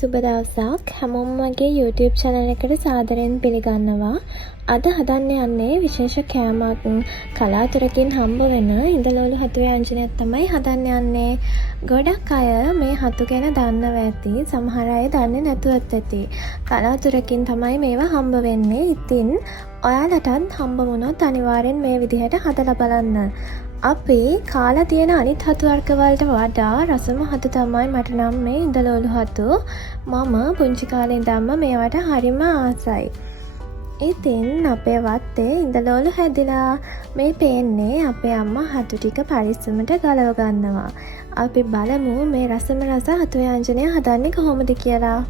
සුබ දවසක් හැමෝම මගේ YouTube channel එකට සාදරයෙන් පිළිගන්නවා. අද හදන්න යන්නේ විශේෂ කෑමක් කලාතුරකින් හම්බ වෙන ඉඳලෝලු හතු ව්‍යංජනයක් තමයි හදන්න යන්නේ. ගොඩක් අය මේ හතු ගැන දන්නවා ඇති. සමහර අය දන්නේ නැතුවත් ඇති. කලාතුරකින් තමයි මේවා හම්බ වෙන්නේ. ඉතින් ඔයාලටත් හම්බ වුණොත් අනිවාර්යෙන් මේ විදිහට හදලා බලන්න. අපි කාලා තියෙන අනිත් හතු වර්ග වලට වඩා රසම හතු තමයි මට නම් මේ ඉඳලෝලු හතු. මම පුංචි කාලේ ඉඳන්ම මේවට හරිම ආසයි. ඉතින් අපේ වත්තේ ඉඳලෝලු හැදිලා මේ පේන්නේ අපේ අම්මා හතු ටික පරිස්සමට ගලව ගන්නවා. අපි බලමු මේ රසම රස හතු ව්‍යංජනය හදන්නේ කොහොමද කියලා.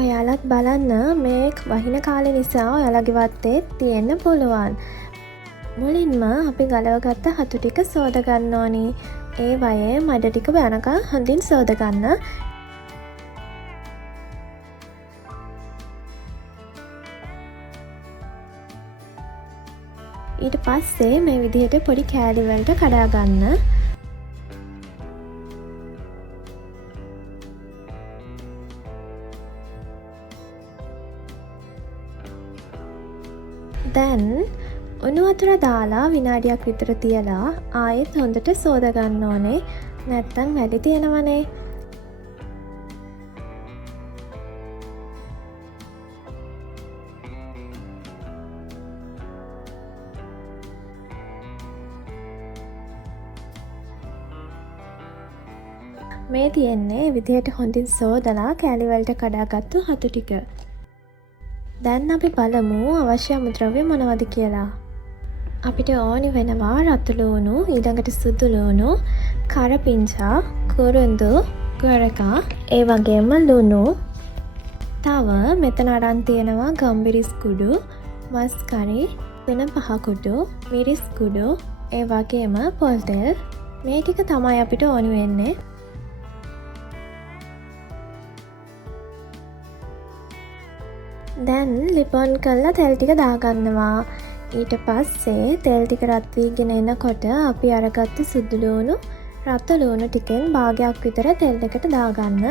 ඔයාලත් බලන්න මේ වහින කාලේ නිසා ඔයාලගේ වත්තේ තියෙන්න පුළුවන්. මුලින්ම අපි ගලවගත්ත හතු ටික සෝද ගන්න ඕනි. ඒ වයේ මඩ ටික යනකම් හොඳින් සෝද ගන්න. ඊට පස්සේ මේ විදිහට පොඩි කෑලි වලට කඩා ගන්න. දැන් උණු වතුර දාලා විනාඩියක් විතර තියලා ආයෙත් හොඳට සෝද ගන්න ඕනේ. නැත්තම් වැඩි තියෙනවනේ. මේ තියෙන්නේ විදිහට හොඳින් සෝදලා කෑලි වලට කඩාගත්තු හතු ටික. දැන් අපි බලමු අවශ්‍ය අමුද්‍රව්‍ය මොනවද කියලා. අපිට ඕනි වෙනවා රතු ලූණු, ඊළඟට සුදු ලූණු, කරපිංචා, කුරුඳු, ගොරකා, ඒ වගේම ලුණු. තව මෙතන අරන් තියෙනවා ගම්බිරිස් කුඩු, මස් කරි, වෙන පහ කුඩු, මිරිස් කුඩු, ඒ වගේම පොල් තෙල්. මේ ටික තමයි අපිට ඕනි වෙන්නේ. දැන් ලිපොන් කරලා තෙල් ටික දාගන්නවා. ඊට පස්සේ තෙල් ටික රත් වීගෙන එනකොට අපි අරගත්තු සුදු ලූණු, රතු ලූණු ටිකෙන් භාගයක් විතර තෙල් එකට දාගන්න.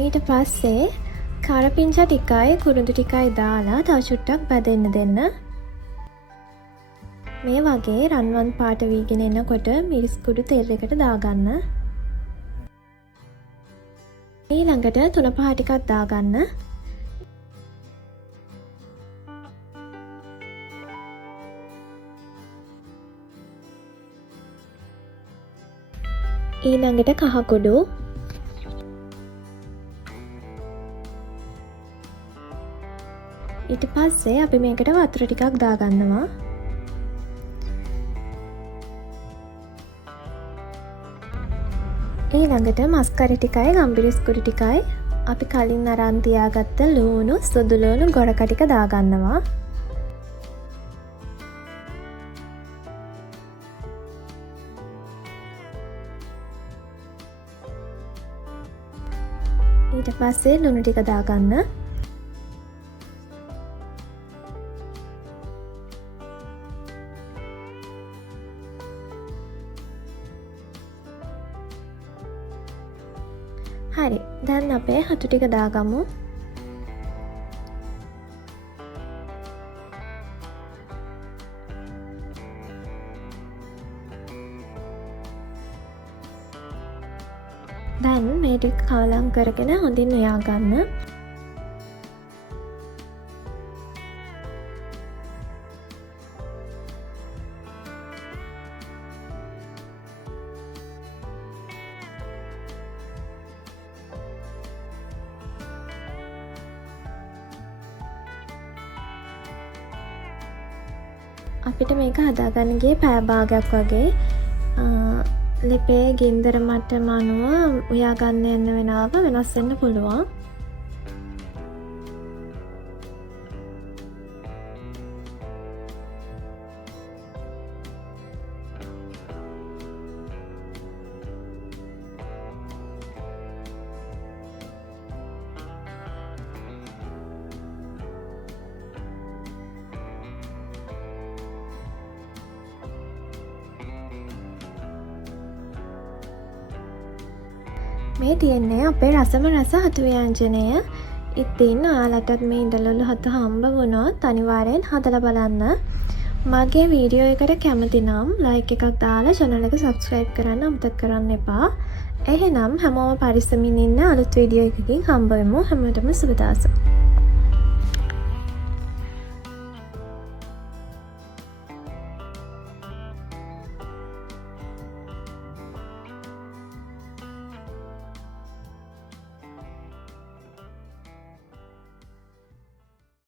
ඊට පස්සේ කරපිංචා ටිකයි කුරුඳු ටිකයි දාලා තව චුට්ටක් බැදෙන්න දෙන්න. මේ වගේ රන්වන් පාට වීගෙන එනකොට මිරිස් කුඩු තෙල් එකට දාගන්න. ඊළඟට තුන පහ ටිකක් දාගන්න. ඊළඟට කහ කුඩු, ඊට පස්සේ අපි මේකට වතුර ටිකක් දාගන්නවා. ඊළඟට මස් කරි ටිකයි ගම්බිරිස් කුඩු ටිකයි අපි කලින් අරන් තියාගත්ත ලූණු, සුදු ලූණු, ගොරක ටික දාගන්නවා. ඊට පස්සේ ලුණු ටික දාගන්න. හරි, දැන් අපේ හතු ටික දාගමු. දැන් මේ ටික කලම් කරගෙන හොඳින් උයා ගන්න. අපිට මේක හදාගන්න ගියේ පැය භාගයක් වගේ. ලිපේ ගින්දර මට්ටම අනුව උයා ගන්න යන වෙලාව වෙනස් වෙන්න පුළුවන්. මේ තියෙන්නේ අපේ රසම රස හතු ව්‍යංජනය. ඉතින් ඔයාලටත් මේ ඉඳලුළු හතු හම්බ වුණොත් අනිවාර්යෙන් හදලා බලන්න. මගේ වීඩියෝ එකට කැමති නම් ලයික් එකක් දාලා channel එක subscribe කරන්න අමතක කරන්න එපා. එහෙනම් හැමෝම පරිස්සමින් ඉන්න අලුත් වීඩියෝ එකකින් හම්බ වෙමු. හැමෝටම සුබ දවසක්.